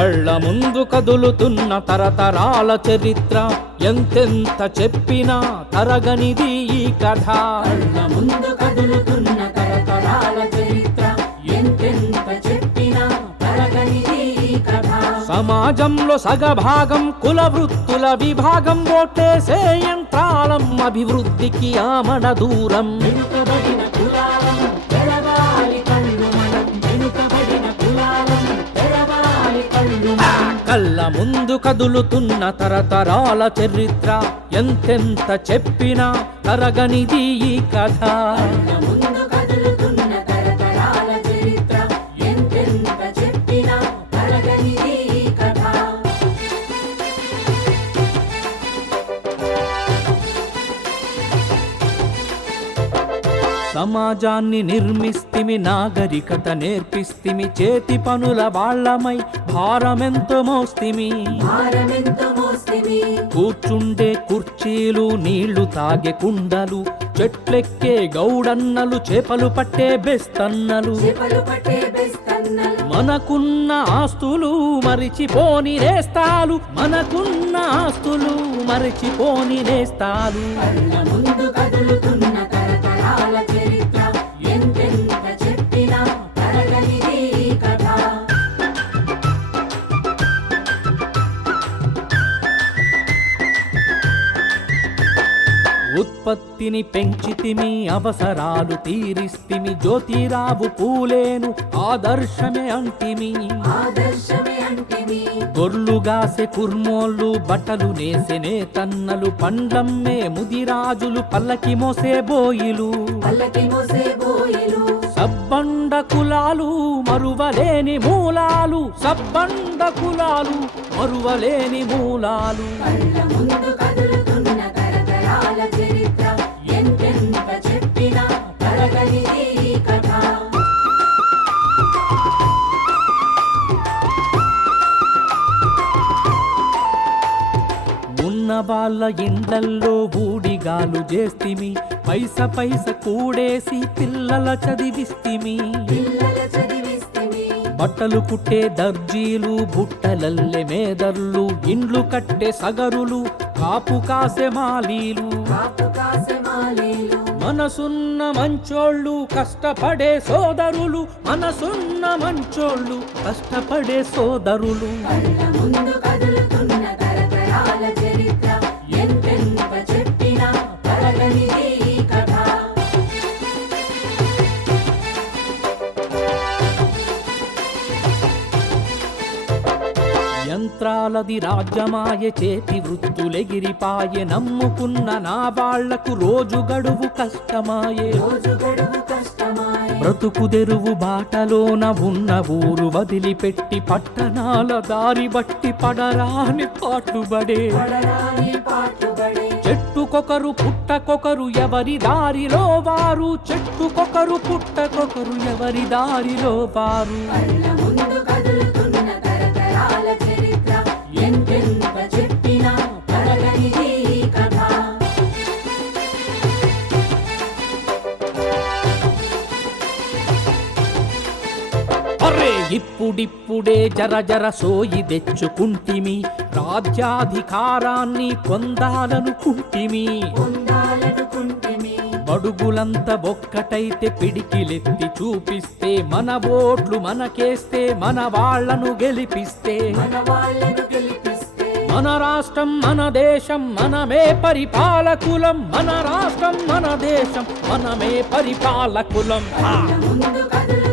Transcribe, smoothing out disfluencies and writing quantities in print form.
కళ్ళ ముందు కదులుతున్న తరతరాల చరిత్ర ఎంతెంత చెప్పినా తరగనిది ఈ కథ. కళ్ళ ముందు కదులుతున్న తరతరాల చరిత్ర ఎంతెంత చెప్పినా తరగనిది ఈ కథ. సమాజంలో సగభాగం కుల వృత్తుల విభాగం ఓటేసే యంత్రాలం అభివృద్ధికి ఆమడ దూరం. వెనుకబడిన కులాలం తెరవాలి కళ్ళు మనం, వెనుకబడిన కులాలం తెరవాలి కళ్ళు మనం. కళ్ళ ముందు కదులుతున్న తరతరాల చరిత్ర ఎంతెంత చెప్పినా తరగనిది ఈ కథ. కళ్ళ ముందు కదులుతున్న తరతరాల చరిత్ర ఎంతెంత చెప్పినా తరగనిది ఈ కథ. సమాజాన్ని నిర్మిస్తిమి, నాగరికత నేర్పిస్తిమి, చేతి పనుల వాళ్ళమై భారమెంతో మోస్తిమి. భారమెంతో మోస్తిమి. కూర్చుండే కుర్చీలు, నీళ్లు తాగే కుండలు, చెట్లెక్కే గౌడన్నలు, చేపలు పట్టే బెస్తన్నలు, చేపలు పట్టే బెస్తన్నలు. మనకున్న ఆస్తులు మరిచిపోని నేస్తాలు, మనకున్న ఆస్తులు మరిచిపోని నేస్తాలు. కళ్ళ ముందు కదులుతున్న తరతరాల చరిత్ర ఎంతెంత చెప్పినా తరగనిది ఈ కథ. ఉత్పత్తిని పెంచితిమి, అవసరాలు తీరిస్తిమి, జ్యోతిరావు పూలేను ఆదర్శమే అంటిమి. ఆదర్శమే అంటిమి. గొర్లుగాసే కుర్మోళ్ళు, బట్టలు నేసే నేతన్నలు, పండ్లమ్మే ముదిరాజులు, పల్లకి మోసే బోయిలు, పల్లకి మోసే బోయిలు. సబ్బండ కులాలు మరువలేని మూలాలు, సబ్బండ కులాలు మరువలేని మూలాలు. కళ్ళ ముందు కదులుతున్న తరతరాల చరిత్ర ఎంతెంత చెప్పినా తరగనిది ఈ కథ. ఉన్న వాళ్ళ ఇండ్లల్లో ఊడిగాలు చేస్తిమి, పైస పైస కూడేసి పిల్లల చదివిస్తిమి. పిల్లల చదివిస్తిమి. బట్టలు కుట్టే దర్జీలు, బుట్టలల్లె మేదర్లు, ఇండ్లు కట్టే సగరులు, కాపు కాసే మాలీలు. కాపు కాసే మాలీలు. మనసున్న మంచోళ్ళు కష్టపడే సోదరులు, మనసున్న మంచోళ్ళు కష్టపడే సోదరులు. కళ్ళ ముందు కదులుతున్న తరతరాల చరిత్ర ఎంతెంత చెప్పినా తరగనిది ఈ కథ. యంత్రాలది రాజ్యమాయ, చేతి వృత్తులెగిరిపాయే, నమ్ముకున్న నా వాళ్లకు రోజు గడువు కష్టమాయే. రోజు గడువు కష్టమాయే. బ్రతుకు తెరువు బాటలోన ఉన్న ఊరు వదిలిపెట్టి పట్టణాల దారి బట్టి పడరాని పాటుబడే. పడరాని పాటుబడే. చెట్టుకొకరు పుట్టకొకరు ఎవరి దారిలో వారు, చెట్టుకొకరు పుట్టకొకరు ఎవరి దారిలో వారు. కళ్ళ ముందు కదులుతున్న తరతరాల చరిత్ర ఎంతెంత చెప్పినా తరగనిది ఈ కథ. అరే ఇప్పుడిప్పుడే జర జర సోయి తెచ్చుకుంటిమి, రాజ్యాధికారాన్ని పొందాలనుకుంటిమి. పొందాలనుకుంటిమి. బడుగులంత ఒక్కటైతే పిడికిలెత్తి చూపిస్తే, మన ఓట్లు మనకేస్తే, మన వాళ్లను గెలిపిస్తే, మన వాళ్ళను గెలిపిస్తే, మన రాష్ట్రం మన దేశం మనమే పరిపాలకులం, మన రాష్ట్రం మన దేశం మనమే పరిపాలకులం. కళ్ళ ముందు కదులు